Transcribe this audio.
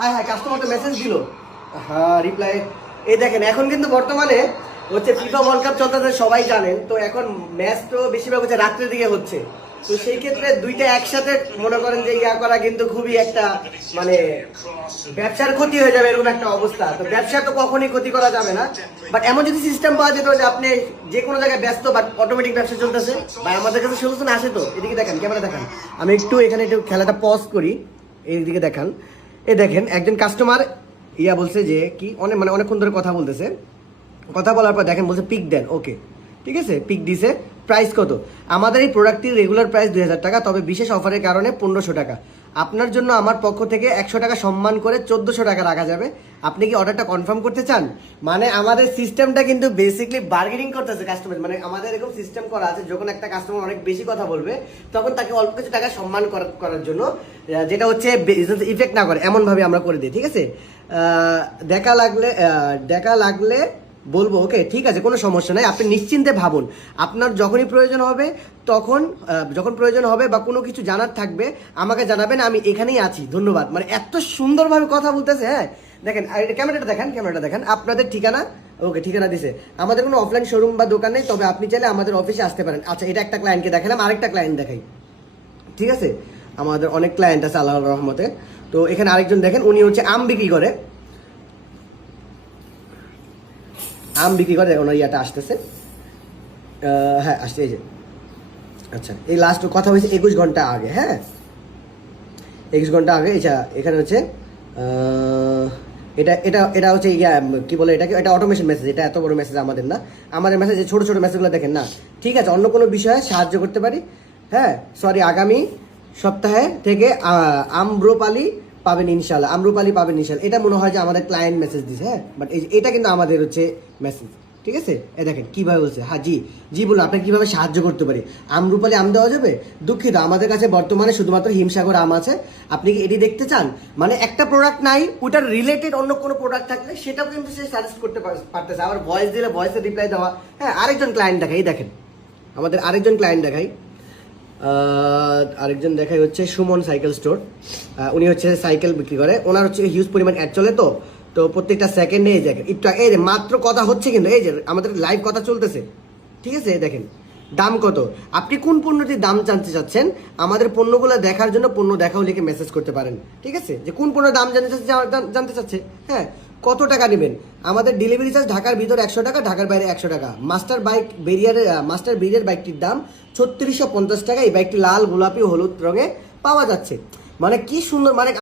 হ্যাঁ কাস্টমারটা মেসেজ দিল, হ্যাঁ রিপ্লাই। এই দেখেন এখন কিন্তু বর্তমানে হচ্ছে ফিফা ওয়ার্ল্ড কাপ চলতেছে, সবাই জানেন। তো এখন ম্যাচ তো বেশিরভাগ হচ্ছে রাত্রের দিকে হচ্ছে। তো সেই ক্ষেত্রে দুইটা একসাথে মনে করেন যে ইয়া করা কিন্তু খুবই একটা মানে ব্যবসার ক্ষতি হয়ে যাবে, এরকম একটা অবস্থা। তো ব্যবসা তো কখনই ক্ষতি করা যাবে না, বাট এমন যদি সিস্টেম পাওয়া যেত যে আপনি যে কোনো জায়গায় ব্যস্ত বাট অটোমেটিক ব্যবসা চলতেছে, বা আমাদের কাছে সলিউশন আসে। তো এদিকে দেখেন, ক্যামেরা দেখান, আমি একটু এখানে একটু খেলাটা পজ করি, এইদিকে দেখান। এই দেখেন একজন কাস্টমার ইয়া বলছে যে কি অনেক মানে অনেকক্ষণ ধরে কথা বলতেছে, কথা বলার পর দেখেন বলছে পিক দেন, ওকে ঠিক আছে পিক দিছে। প্রাইস কত? আমাদের এই প্রোডাক্টটির রেগুলার প্রাইস 2000 টাকা, তবে বিশেষ অফারের কারণে 1500 টাকা। আপনার জন্য আমার পক্ষ থেকে 100 টাকা সম্মান করে 1400 টাকা রাখা যাবে। আপনি কি অর্ডারটা কনফার্ম করতে চান? মানে আমাদের সিস্টেমটা কিন্তু বেসিকলি বার্গেনিং করতেছে কাস্টমার, মানে আমাদের এরকম সিস্টেম করা আছে, যখন একটা কাস্টমার অনেক বেশি কথা বলবে তখন তাকে অল্প কিছু টাকা সম্মান করার জন্য, যেটা হচ্ছে ইফেক্ট না করে এমনভাবে আমরা করে দিই, ঠিক আছে? দেখা লাগলে বলবো, ওকে ঠিক আছে, কোনো সমস্যা নাই, আপনি নিশ্চিন্তে ভাবুন। আপনার যখনই প্রয়োজন হবে যখন প্রয়োজন হবে বা কোনো কিছু জানার থাকবে আমাকে জানাবেন, আমি এখানেই আছি। ধন্যবাদ। মানে এত সুন্দরভাবে কথা বলতেছে। হ্যাঁ দেখেন, ক্যামেরাটা দেখেন, আপনাদের ঠিকানা, ওকে ঠিকানা দিছে। আমাদের কোনো অফলাইন শোরুম বা দোকান নেই, তবে আপনি চাইলে আমাদের অফিসে আসতে পারেন। আচ্ছা, এটা একটা ক্লায়েন্টকে দেখালাম, আরেকটা ক্লায়েন্ট দেখাই, ঠিক আছে? আমাদের অনেক ক্লায়েন্ট আছে আল্লাহর রহমতে। তো এখানে আরেকজন দেখেন, উনি হচ্ছে আম বিক্রি করে, ওনার ইয়াটা আসতেছে। হ্যাঁ আসছে, এই যে আচ্ছা, এই লাস্ট কথা হয়েছে 21 ঘন্টা আগে। হ্যাঁ 21 ঘন্টা আগে। এখানে হচ্ছে এটা এটা এটা হচ্ছে ইয়া কি বলে এটাকে, এটা অটোমেশন মেসেজ, এটা এত বড় মেসেজ আমাদের না। আমাদের মেসেজে ছোট ছোট মেসেজগুলো দেখেন না, ঠিক আছে? অন্য কোনো বিষয়ে সাহায্য করতে পারি? হ্যাঁ সরি, আগামী সপ্তাহে থেকে আম্রপালি পাবেন ইনশাল্লাহ, এটা মনে হয় যে আমাদের ক্লায়েন্ট মেসেজ দিছে। হ্যাঁ বাট এটা কিন্তু আমাদের হচ্ছে মেসেজ, ঠিক আছে? এ দেখেন কীভাবে বলছে, হ্যাঁ জি বলুন, আপনাকে কীভাবে সাহায্য করতে পারি? আম্রপালি আম দেওয়া যাবে? দুঃখিত, আমাদের কাছে বর্তমানে শুধুমাত্র হিমসাগর আম আছে। আপনি কি এটি দেখতে চান? মানে একটা প্রোডাক্ট নাই, ওটার রিলেটেড অন্য কোনো প্রোডাক্ট থাকলে সেটাও কিন্তু সে সাজেস্ট করতে পারতেছে। আবার ভয়েস দিলে ভয়েসের রিপ্লাই দেওয়া। হ্যাঁ আরেকজন ক্লায়েন্ট দেখাই, দেখেন আমাদের আরেকজন ক্লায়েন্ট দেখাই, আরেকজন দেখাই হচ্ছে সুমন সাইকেল স্টোর। উনি হচ্ছে সাইকেল বিক্রি করে, ওনার হচ্ছে হিউজ পরিমাণ অ্যাড চলে। তো প্রত্যেকটা সেকেন্ডে এই দেখেন একটু, এই যে মাত্র কথা হচ্ছে কিন্তু, এই যে আমাদের লাইভ কথা চলতেছে, ঠিক আছে? দেখেন দাম কত, আপনি কোন পণ্যটির দাম জানতে চাচ্ছেন, আমাদের পণ্যগুলো দেখার জন্য পণ্য দেখাও লিখে মেসেজ করতে পারেন, ঠিক আছে? যে কোন পণ্যের দাম জানতে চাচ্ছে। হ্যাঁ কত টাকা নেবেন? আমাদের ডেলিভারি চার্জ ঢাকার ভিতর 100 টাকা, ঢাকার বাইরে 100 টাকা। মাস্টার বেরিয়ারের বাইকটির দাম 3650 টাকা। এই বাইকটি লাল, গোলাপি ও হলুদ রঙে পাওয়া যাচ্ছে। মানে কি সুন্দর, মানে